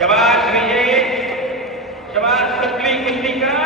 शबाश विजय, शबाश कुठली कुस्ती का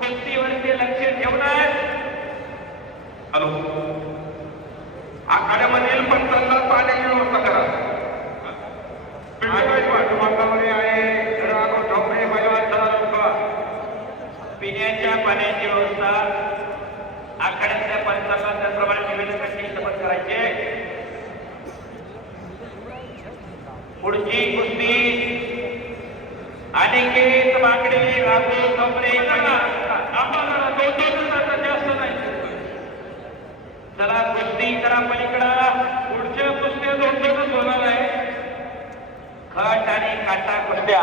कुस्तीवरती लक्ष ठेवणार. हॅलो, आखाड्यामधील पंचांना पाण्याची व्यवस्था करा. पिण्याच्या पाण्याची व्यवस्था आखाड्यातल्या पंचांना त्याप्रमाणे निवेदनाची शपथ करायचे. पुढची कुस्ती अनिकेत माकडे राघू कमरे जास्त नाही. चला कुस्ती करा पलीकडा. पुढच्या कुस्त्या दोन होणार आहे. खट आणि काटा कुस्त्या.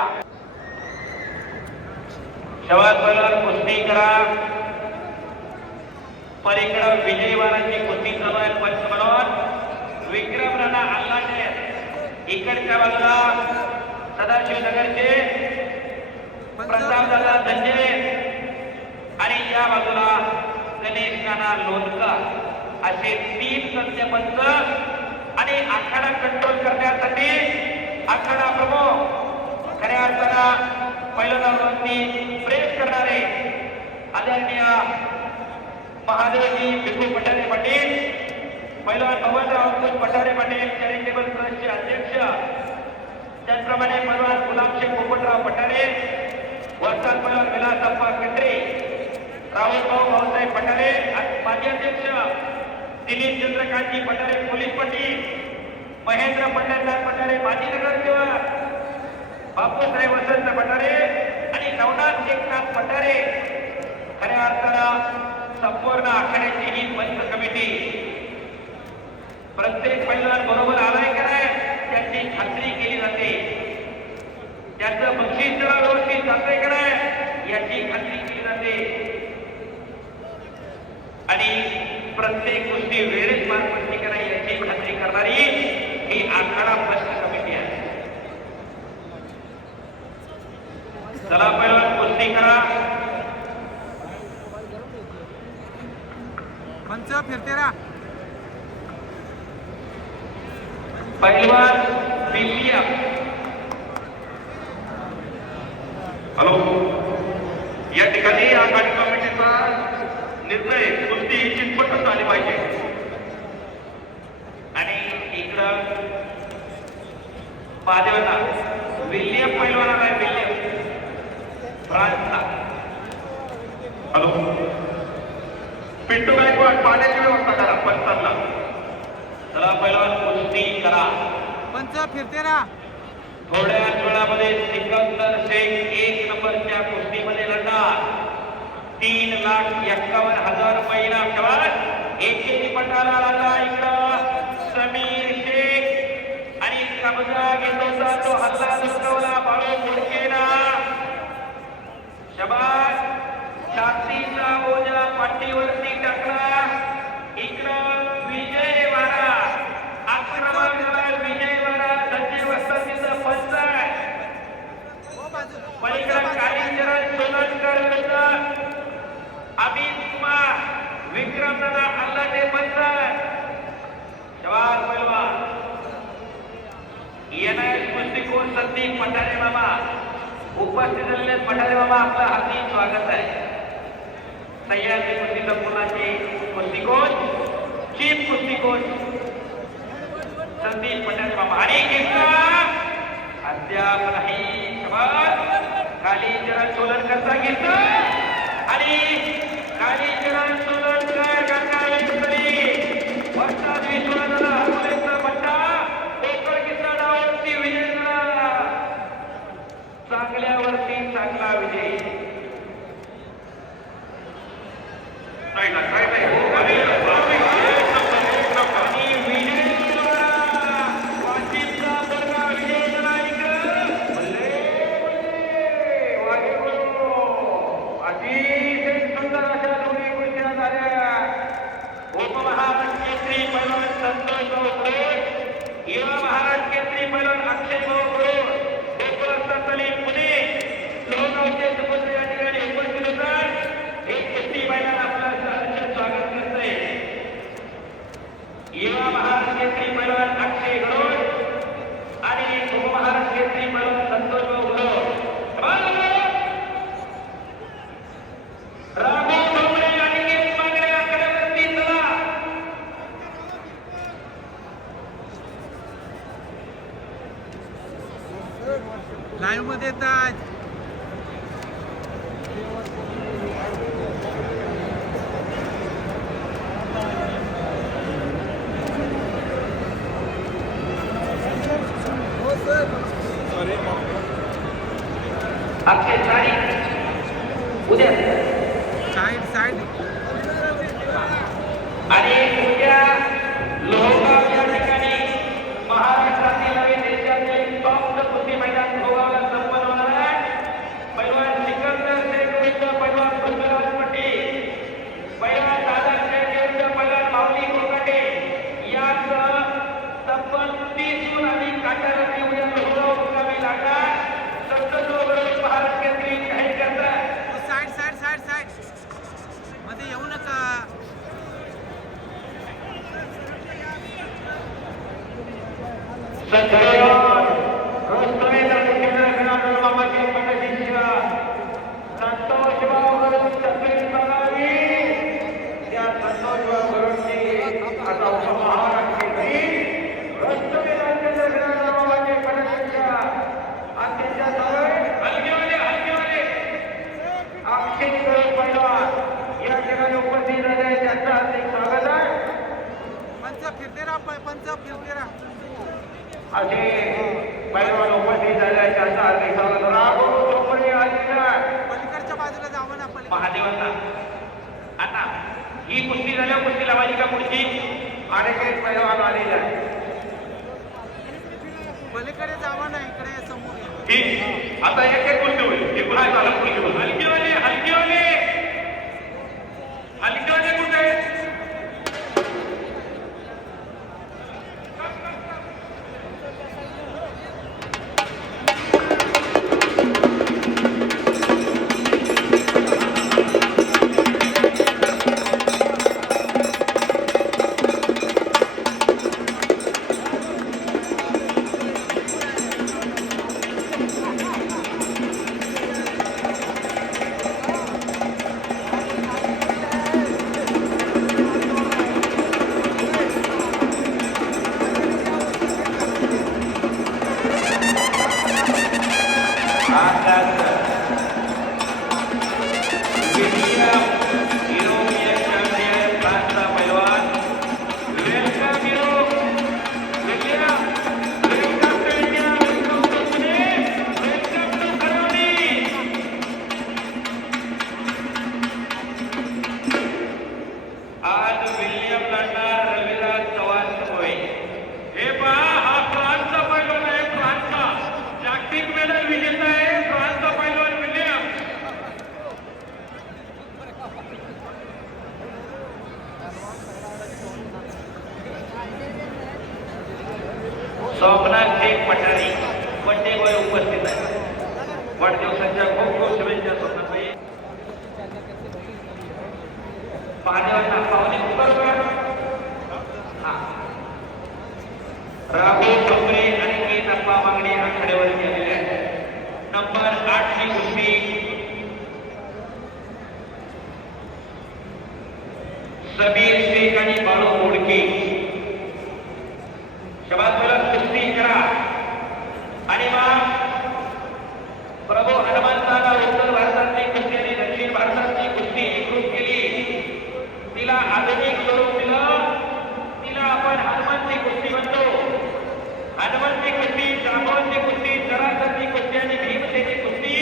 शवासवर कुस्ती करा. पलीकडं विजयवाराची कुस्ती चालू आहे. पंच म्हणून विक्रम राणा अल्लाटे इकडच्या बाजूला सदाशिव नगरचे प्रताप दादा धंजे आणि या बाजूला गणेश नाना लोणकर असे 3 तज्ञ पंच. आणि आखाडा कंट्रोल करण्यासाठी आखाडा प्रमुख खऱ्या अर्थानं पहिल्यांदा प्रेस करणारे आदरणीय महादेवजी भिकू पठारे पाटील, पहिला भगवानराव पठारे पाटील चॅरिटेबल ट्रस्टचे अध्यक्ष, त्याचप्रमाणे पैलवान गुलाबशेख पोपटराव पठारे, वर्षात पैलवान विलासप्पा कटरे, राहुलभाऊ भाऊसाहेब पठारे माजी अध्यक्ष, दिलीप चंद्रकांतजी पठारे पोलीस पाटील, महेंद्र पंढरनाथ पठारे माजी नगरसेवक, बापूसाहेब वसंत पठारे आणि नवनाथ एकनाथ पठारे. खऱ्या अर्थानं संपूर्ण आखाड्याची ही पंच कमिटी प्रत्येक पैलवान बरोबर आलाय का नाही त्याची खात्री केली जाते. त्याचं बक्षीस व्यवस्थित जातंय का नाही याची खात्री केली जाते. आणि प्रत्येक गोष्टी वेळेत पार पडते का नाही याची खात्री करणारी ही आखाडा पंच कमिटी आहे. चला पैलवान कुस्ती करा. पंच फिरते रा. पैलवान बीपीएफ. हॅलो, या ठिकाणी आखाडी कमिटीचा निर्णय कुस्ती चितपटच झाली पाहिजे. आणि इकडं महादेवता विल्यम पैलवान आलाय विल्यम फ्रान्सचा. हॅलो पिंटू गायकवाड पाण्याची व्यवस्था करा पंचांना. चला पैलवान कुस्ती करा. पंच फिरते ना. थोड्याच वेळामध्ये सिकंदर शेख 1 नंबरच्या कुस्तीमध्ये लढणार. 3,51,000 रुपये इनाम. शाबास. एकेरी पटाला आला इकडं समीर शेख आणि कब्जा घेत होता तो हल्ला दुखवला बाळू मुडकेला. शाबास. छातीचा बोजा पाठीवरती टाकला. इकडं विजय वारा आक्रमक विजय वारा संजीव वस्तादीचं पंच आहे. पलीकडे कालीचरण सोनटकर विरुद्ध अमित कुमार विक्रम दादा अल्लाटे पंच. शाबास पैलवान. एनआयएस कुस्तीकोट संदीप पठारे मामा उपस्थित झालेले पठारे मामा आपलं हार्दिक स्वागत आहे. सह्याद्री कुस्ती संकुलाचे कुस्तीकोच चीफ कुस्तीकोच संदीप पठारे मामा आणि अद्याप नाही. शाबास. कालीचरण सोलनकरचा घेतला आणि कालीचरण सोलनकर गंगावेश्वरी वस्ताद विश्वनाथाला हरवलेचा पट्टा कोकण किस्सा डावावरती विजय झाला. चांगल्यावरती चांगला विजय. नाही ना काय नाही आणि विजय वाचिमचा बरगा विजय झाला. अतिशय सुंदर अशा दोन्ही गोष्टी झाल्या. उपमहाराष्ट्र केसरी पैलवान संतोष भाऊ, युवा महाराष्ट्र केसरी पैलवान अक्षय भाऊ गोकुळस्थली पुणे लोहगावचे सुपुत्र या ठिकाणी उपस्थित होतात. हे केसरी मैदान आपलं सहर्ष स्वागत करतंय. युवा महाराष्ट्र केसरी पैलवान अक्षय गरोड आणि उपमहाराष्ट्र केसरी पैलवान संतोष भाऊ गरोड. राघव ढोबळे आणि केस मागणे आकड्यावरती चला. लाईव्ह मध्ये येतात. अक्षय तारीख उद्या साईड साईड. आणि उद्या लोहगाव या ठिकाणी महाराष्ट्रातील आणि देशातील टॉप कुस्ती मैदान लोहगावला संपन्न होणार आहे. पैलवान सिकंदर शेख विरुद्ध पैलवान पृथ्वीराज पटेल, पैलवान दादा शेख विरुद्ध पैलवान माऊली कोकाटे यासह तब्बल 30हून अधिक काटारती उद्या लोहगाव मुक्कामी लागणार. संतोष वगैरे महाराष्ट्र केसरी जाहीर करतात. साईड साईड साईड साईड मध्ये येऊ नका. उपस्थित झाले त्यांचं हार्दिक स्वागत आहे. पंच फिरते राहा. पंच फिरते राहा. असे पैलवान उपस्थित झाले आहेत त्यांचं हार्दिक स्वागत. राघव ढोबळे आलेला पलीकडच्या बाजूला जावं ना. पलीकडे महादेवांना आता ही कुस्ती झाल्या कुस्ती लावायची का पुढची. अनेक एक पैलवान आलेला आहे. पलीकडे जावं ना. इकडे समोर या. ठीक आता एक एक गोष्ट होईल. एक गोष्ट झाला कुस्ती होईल. हलकीवाले हलकीवाले हलकीवाले कुठे आज विल्यम लढणार रविराज चव्हाण होय. हे पहा हा फ्रान्सचा पैलवान आहे. फ्रान्सचा जागतिक मेडल विजेता आहे. फ्रान्सचा पैलवान विल्यम. सोमनाथ शेख पठारे वय उपस्थित आहे. वाढदिवसाच्या खूप खूप शुभेच्छा सोमनाथभाई. पाहुणे बरोबर. राहुल ठोकरे आणि केत अप्पा मागणे आखाड्यावर गेलेले आहेत. नंबर 8 ची कुस्ती सबीर शेख आणि बाळू मोडके. शबाद कुस्ती करा आणि मग प्रभू हनुमंताला उत्तर भारतातली कुस्ती आणि दक्षिण भारतातली कुस्ती एकरूप केली. तिला आधुनिक स्वरूप दिलं. तिला आपण हनुमंती कुस्ती म्हणतो. हनुमंती कुस्ती, जांबवंती कुस्ती, जरासंधी कुस्ती आणि भीमसेनी कुस्ती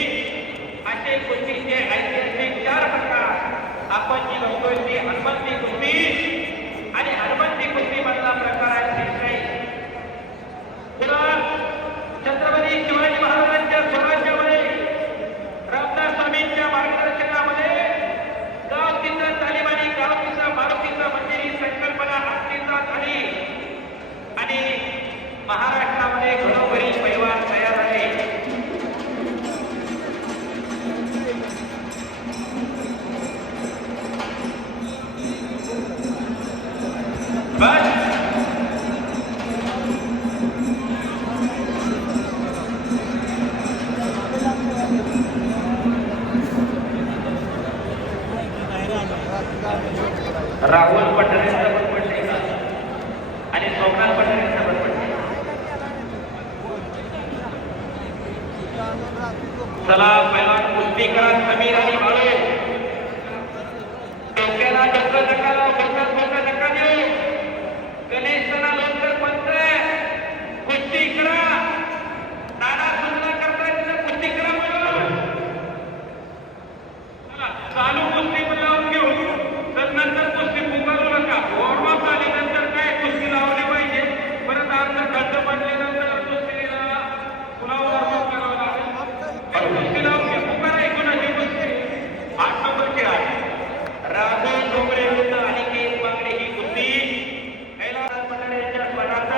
असे कुस्तीचे ऐतिहासिक 4 प्रकार आपण जी बघतोय ती हनुमंती कुस्ती आणि हनुमंती कुस्ती मधला प्रकार आहे तिसरे. पुन्हा छत्रपती शिवाजी महाराजांच्या स्वराज्यामध्ये रामदास स्वामींच्या मार्गदर्शनामध्ये गाव तिथं तालिबानी, गाव तिथं मारुतीचं मंदिर ही संकल्पना अस्तित्वात आली आणि महाराष्ट्रामध्ये घरोघरी पैलवान तयार झाले. बस राहुल पठारेंचा पण पडले का आणि सोमनाथ पठारेंचा पण पडले. चला पैलवान कुस्ती करा. समीर आणि बाळू डोक्याला डोकं नका लावू, डोक्यात नका देऊ. गणेशला लवकर पंच कुस्ती करा. नाना सुद्धा करता तिथं कुस्ती करा. चला, चालू कुस्ती पण लावून घेऊ. तर नंतर कुस्ती पुकारू नका. वॉर्मअप झाल्यानंतर काय कुस्ती लावली पाहिजे. परत अर्ध खड्ड पडल्यानंतर कुस्तीला पुन्हा वॉर्मअप करावं लागेल. कुस्ती लावून घे. पुकार आहे कोणाची कुस्ती 8 नंबरची आहे. राहुल ठोकरे विरुद्ध अनिकेत बांगडे ही कुस्ती कैलास मंडळाच्या स्पर्धात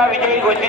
कुस्तीचा विजयी घोषित